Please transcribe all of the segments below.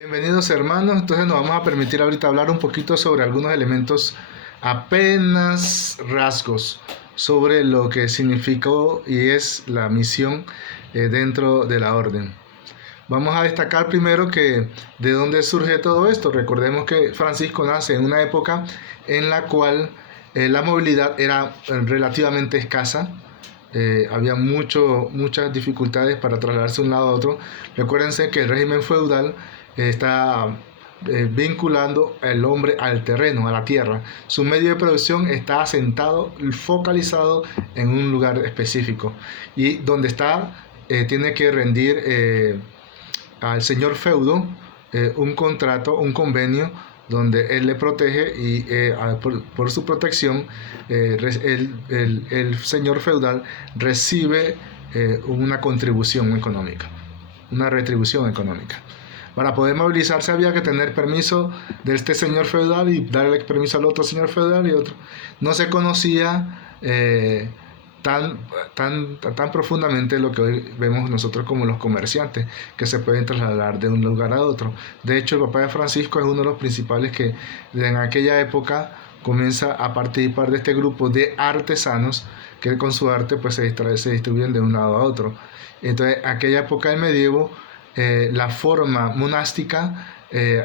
Bienvenidos hermanos, entonces nos vamos a permitir ahorita hablar un poquito sobre algunos elementos, apenas rasgos, sobre lo que significó y es la misión dentro de la orden. Vamos a destacar primero que de dónde surge todo esto. Recordemos que Francisco nace en una época en la cual la movilidad era relativamente escasa. Había muchas dificultades para trasladarse de un lado a otro. Recuérdense que el régimen feudal está vinculando al hombre al terreno, a la tierra. Su medio de producción está asentado, focalizado en un lugar específico. Y donde está, tiene que rendir al señor feudo un contrato, un convenio donde él le protege y por su protección el señor feudal recibe una contribución económica, una retribución económica. Para poder movilizarse había que tener permiso de este señor feudal y darle permiso al otro señor feudal y otro. No se conocía tan profundamente lo que hoy vemos nosotros como los comerciantes, que se pueden trasladar de un lugar a otro. De hecho, el papá de Francisco es uno de los principales que en aquella época comienza a participar de este grupo de artesanos que con su arte pues se distribuyen de un lado a otro. Entonces, aquella época del medievo, la forma monástica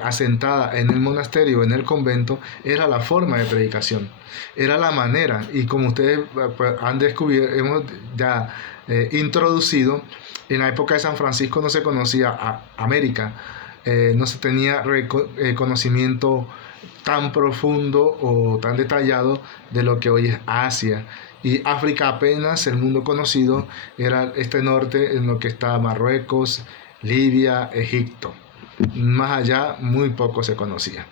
asentada en el monasterio, en el convento, era la forma de predicación, era la manera. Y como ustedes han descubierto, hemos ya introducido, en la época de San Francisco no se conocía a América, no se tenía conocimiento tan profundo o tan detallado de lo que hoy es Asia. Y África apenas, el mundo conocido, era este norte en lo que está Marruecos, Libia, Egipto. Más allá, muy poco se conocía.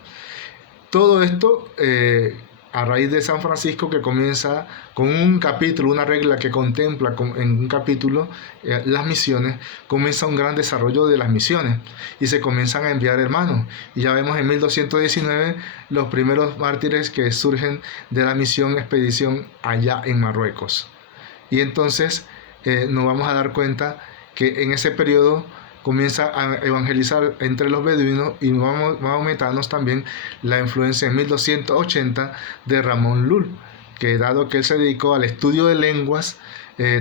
Todo esto a raíz de San Francisco, que comienza con un capítulo, una regla que contempla en un capítulo las misiones, comienza un gran desarrollo de las misiones y se comienzan a enviar hermanos. Y ya vemos en 1219 los primeros mártires que surgen de la misión expedición allá en Marruecos. Y entonces nos vamos a dar cuenta que en ese periodo comienza a evangelizar entre los beduinos y vamos a aumentarnos también la influencia en 1280 de Ramón Lull, que dado que él se dedicó al estudio de lenguas,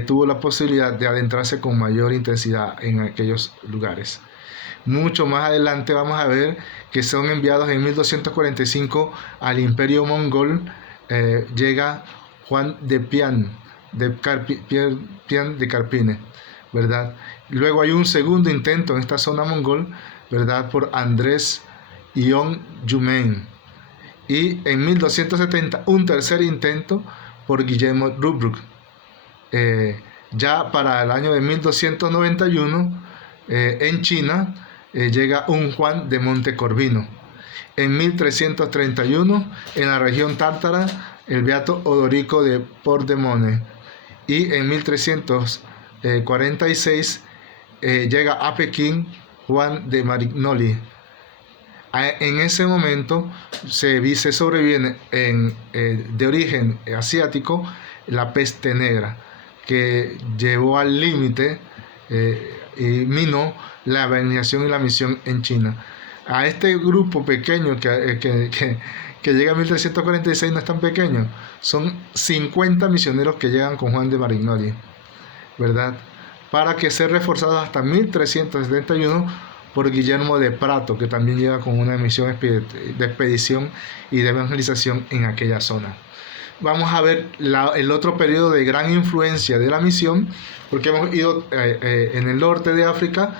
tuvo la posibilidad de adentrarse con mayor intensidad en aquellos lugares. Mucho más adelante vamos a ver que son enviados en 1245 al imperio mongol. Llega Juan de Pian de Carpine, ¿verdad? Luego hay un segundo intento en esta zona mongol, ¿verdad? Por Andrés Ion Jumain. Y en 1270 un tercer intento por Guillermo Rubruck. Ya para el año de 1291 en China llega un Juan de Montecorvino. En 1331 en la región tártara el beato Odorico de Pordenone. Y en 1346 llega a Pekín Juan de Marignoli. En ese momento se sobreviene de origen asiático la peste negra, que llevó al límite y minó la evangelización y la misión en China. A este grupo pequeño que llega en 1346 no es tan pequeño, son 50 misioneros que llegan con Juan de Marignoli, ¿verdad? Para que sea reforzado hasta 1371 por Guillermo de Prato, que también llega con una misión de expedición y de evangelización en aquella zona. Vamos a ver el otro periodo de gran influencia de la misión, porque hemos ido en el norte de África.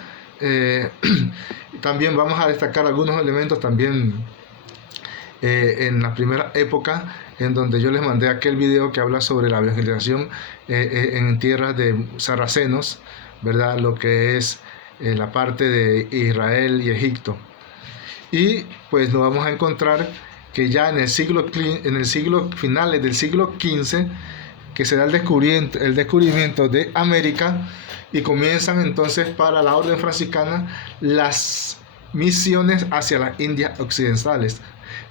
También vamos a destacar algunos elementos también en la primera época, en donde yo les mandé aquel video que habla sobre la evangelización en tierras de sarracenos, ¿verdad? Lo que es la parte de Israel y Egipto. Y pues nos vamos a encontrar que ya en el siglo finales del siglo XV, que se da el descubrimiento de América, y comienzan entonces para la orden franciscana las misiones hacia las Indias occidentales.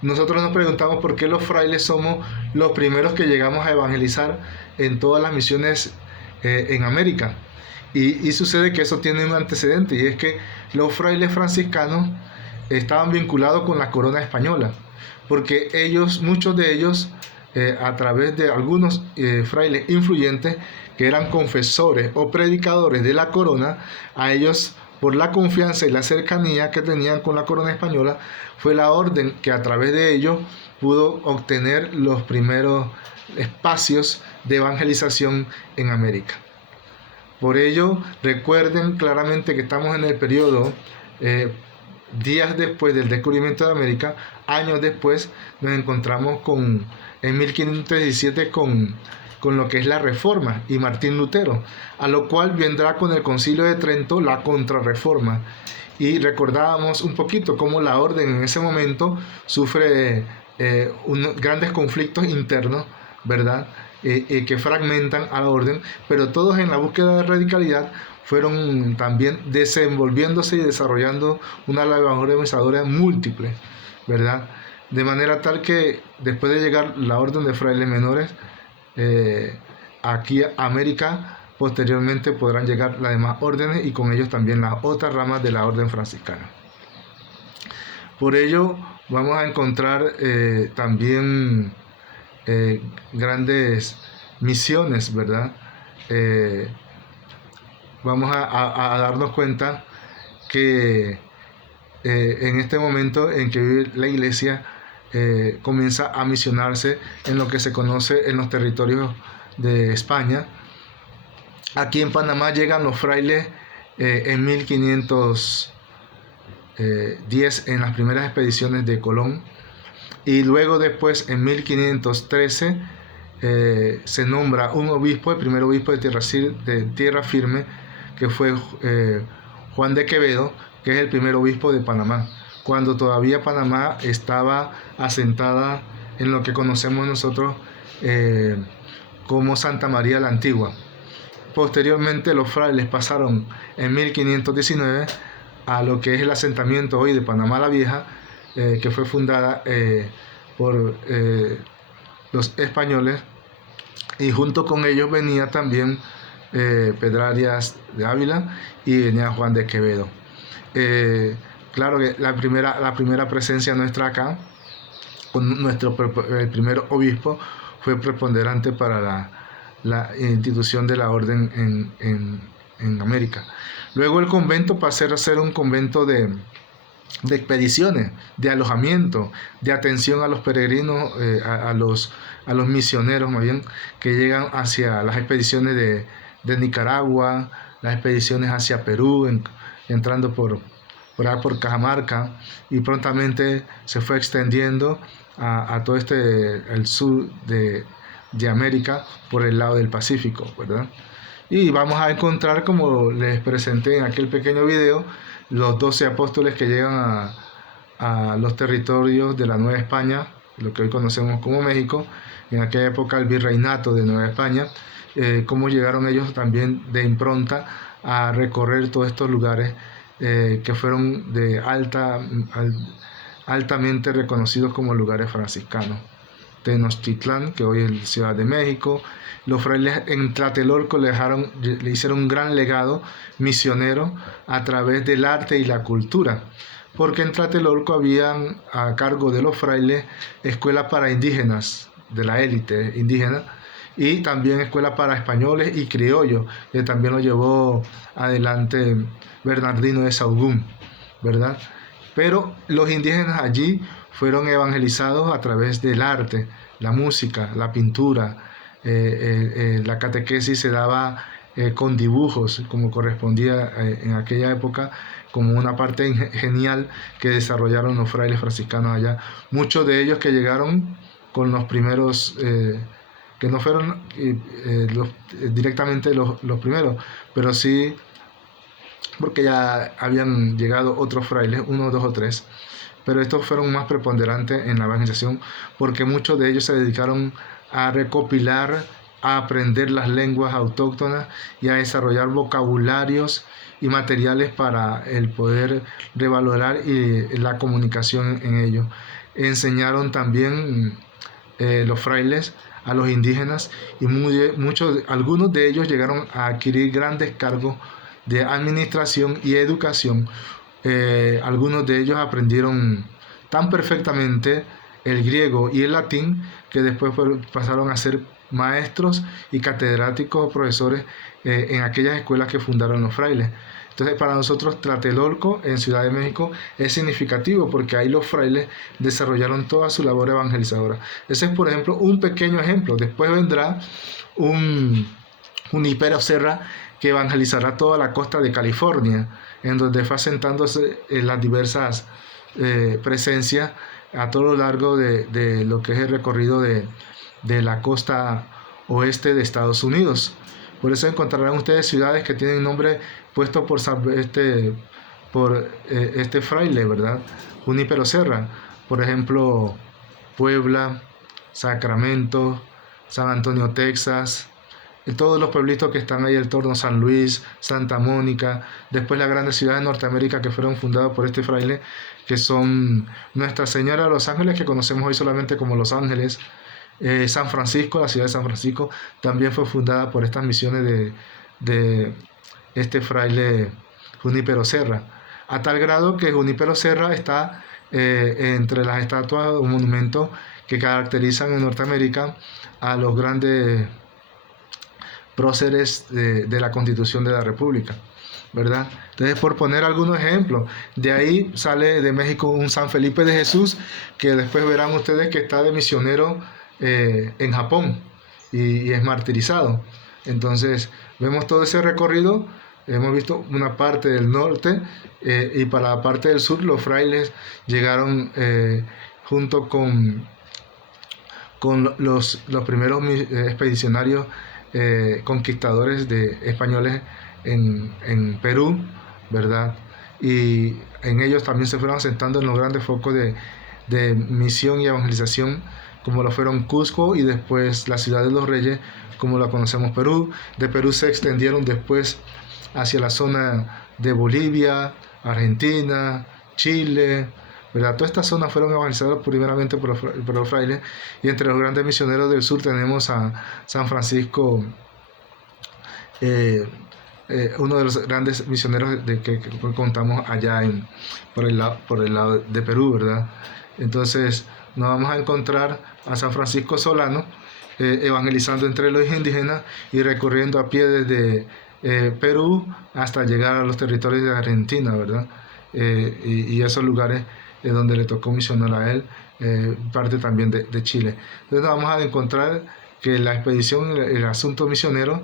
Nosotros nos preguntamos por qué los frailes somos los primeros que llegamos a evangelizar en todas las misiones en América. Y sucede que eso tiene un antecedente, y es que los frailes franciscanos estaban vinculados con la corona española, porque ellos, muchos de ellos, a través de algunos frailes influyentes que eran confesores o predicadores de la corona, a ellos, por la confianza y la cercanía que tenían con la corona española, fue la orden que a través de ellos pudo obtener los primeros espacios de evangelización en América. Por ello, recuerden claramente que estamos en el periodo días después del descubrimiento de América. Años después nos encontramos en 1517 con lo que es la Reforma y Martín Lutero, a lo cual vendrá con el Concilio de Trento la Contrarreforma. Y recordábamos un poquito cómo la orden en ese momento sufre grandes conflictos internos, ¿verdad? Que fragmentan a la orden, pero todos en la búsqueda de radicalidad fueron también desenvolviéndose y desarrollando una labor evangelizadora múltiple, ¿verdad? De manera tal que después de llegar la orden de frailes menores aquí a América, posteriormente podrán llegar las demás órdenes y con ellos también las otras ramas de la orden franciscana. Por ello vamos a encontrar también grandes misiones, ¿verdad? Vamos a darnos cuenta que en este momento en que vive la iglesia, comienza a misionarse en lo que se conoce en los territorios de España. Aquí en Panamá llegan los frailes en 1510 en las primeras expediciones de Colón, y luego después en 1513 se nombra un obispo, el primer obispo de Tierra Firme, que fue Juan de Quevedo, que es el primer obispo de Panamá, cuando todavía Panamá estaba asentada en lo que conocemos nosotros como Santa María la Antigua. Posteriormente los frailes pasaron en 1519 a lo que es el asentamiento hoy de Panamá la Vieja, que fue fundada por los españoles, y junto con ellos venía también Pedro Arias de Ávila y venía Juan de Quevedo. Claro que la primera presencia nuestra acá, con el primer obispo, fue preponderante para la institución de la orden en América. Luego el convento pasó a ser un convento de expediciones, de alojamiento, de atención a los peregrinos, a los misioneros más bien, que llegan hacia las expediciones de Nicaragua, las expediciones hacia Perú, entrando por Cajamarca, y prontamente se fue extendiendo a todo el sur de América por el lado del Pacífico, ¿verdad? Y vamos a encontrar, como les presenté en aquel pequeño video, los 12 apóstoles que llegan a los territorios de la Nueva España, lo que hoy conocemos como México, en aquella época el virreinato de Nueva España, cómo llegaron ellos también de impronta a recorrer todos estos lugares que fueron altamente reconocidos como lugares franciscanos. Tenochtitlán, que hoy es Ciudad de México. Los frailes en Tlatelolco le hicieron un gran legado misionero a través del arte y la cultura, porque en Tlatelolco habían a cargo de los frailes escuelas para indígenas, de la élite indígena, y también escuelas para españoles y criollos, que también lo llevó adelante Bernardino de Sahagún, ¿verdad? Pero los indígenas allí fueron evangelizados a través del arte, la música, la pintura. La catequesis se daba con dibujos, como correspondía en aquella época, como una parte genial que desarrollaron los frailes franciscanos allá. Muchos de ellos que llegaron con los primeros, que no fueron directamente los primeros, pero sí porque ya habían llegado otros frailes, 1, 2 o 3, pero estos fueron más preponderantes en la evangelización, porque muchos de ellos se dedicaron a recopilar, a aprender las lenguas autóctonas y a desarrollar vocabularios y materiales para el poder revalorar la comunicación en ellos. Enseñaron también los frailes a los indígenas, y algunos de ellos llegaron a adquirir grandes cargos de administración y educación, Algunos de ellos aprendieron tan perfectamente el griego y el latín que después pasaron a ser maestros y catedráticos o profesores en aquellas escuelas que fundaron los frailes. Entonces, para nosotros Tlatelolco en Ciudad de México es significativo porque ahí los frailes desarrollaron toda su labor evangelizadora. Ese es, por ejemplo, un pequeño ejemplo. Después vendrá un Junípero Serra que evangelizará toda la costa de California, en donde fue asentándose en las diversas presencias a todo lo largo de lo que es el recorrido de la costa oeste de Estados Unidos. Por eso encontrarán ustedes ciudades que tienen nombre puesto por este fraile, ¿verdad? Junípero Serra. Por ejemplo, Puebla, Sacramento, San Antonio, Texas, y todos los pueblitos que están ahí, el Torno, San Luis, Santa Mónica, después las grandes ciudades de Norteamérica que fueron fundadas por este fraile, que son Nuestra Señora de los Ángeles, que conocemos hoy solamente como Los Ángeles, San Francisco, la ciudad de San Francisco, también fue fundada por estas misiones de este fraile Junípero Serra, a tal grado que Junípero Serra está entre las estatuas o monumentos que caracterizan en Norteamérica a los grandes próceres de la Constitución de la República, ¿verdad? Entonces, por poner algunos ejemplos, de ahí sale de México un San Felipe de Jesús, que después verán ustedes que está de misionero en Japón y es martirizado. Entonces, vemos todo ese recorrido, hemos visto una parte del norte y para la parte del sur los frailes llegaron junto con los primeros expedicionarios conquistadores españoles en Perú, ¿verdad? Y en ellos también se fueron asentando en los grandes focos de misión y evangelización, como lo fueron Cusco y después la Ciudad de los Reyes, como la conocemos Perú. De Perú se extendieron después hacia la zona de Bolivia, Argentina, Chile, ¿verdad? Todas estas zonas fueron evangelizadas primeramente por los frailes, y entre los grandes misioneros del sur tenemos a San Francisco, uno de los grandes misioneros que contamos allá por el lado de Perú, ¿verdad? Entonces nos vamos a encontrar a San Francisco Solano evangelizando entre los indígenas y recorriendo a pie desde Perú hasta llegar a los territorios de Argentina, ¿verdad? Y esos lugares donde le tocó misionar a él, parte también de Chile. Entonces vamos a encontrar que la expedición, el asunto misionero,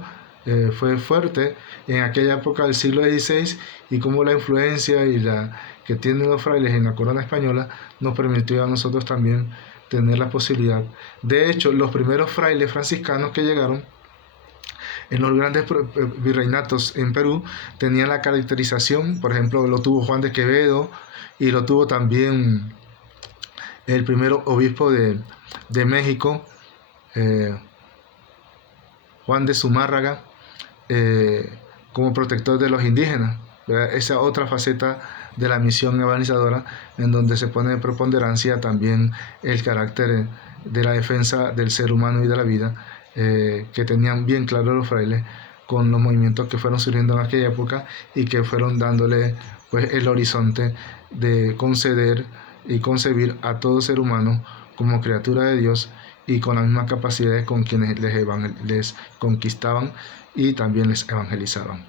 fue fuerte en aquella época del siglo XVI, y cómo la influencia y la que tienen los frailes en la corona española nos permitió a nosotros también tener la posibilidad. De hecho, los primeros frailes franciscanos que llegaron en los grandes virreinatos en Perú tenían la caracterización, por ejemplo, lo tuvo Juan de Quevedo y lo tuvo también el primer obispo de México, Juan de Zumárraga, como protector de los indígenas, ¿verdad? Esa otra faceta de la misión evangelizadora, en donde se pone en preponderancia también el carácter de la defensa del ser humano y de la vida, que tenían bien claro los frailes con los movimientos que fueron surgiendo en aquella época y que fueron dándole pues el horizonte de conceder y concebir a todo ser humano como criatura de Dios y con las mismas capacidades con quienes les conquistaban y también les evangelizaban.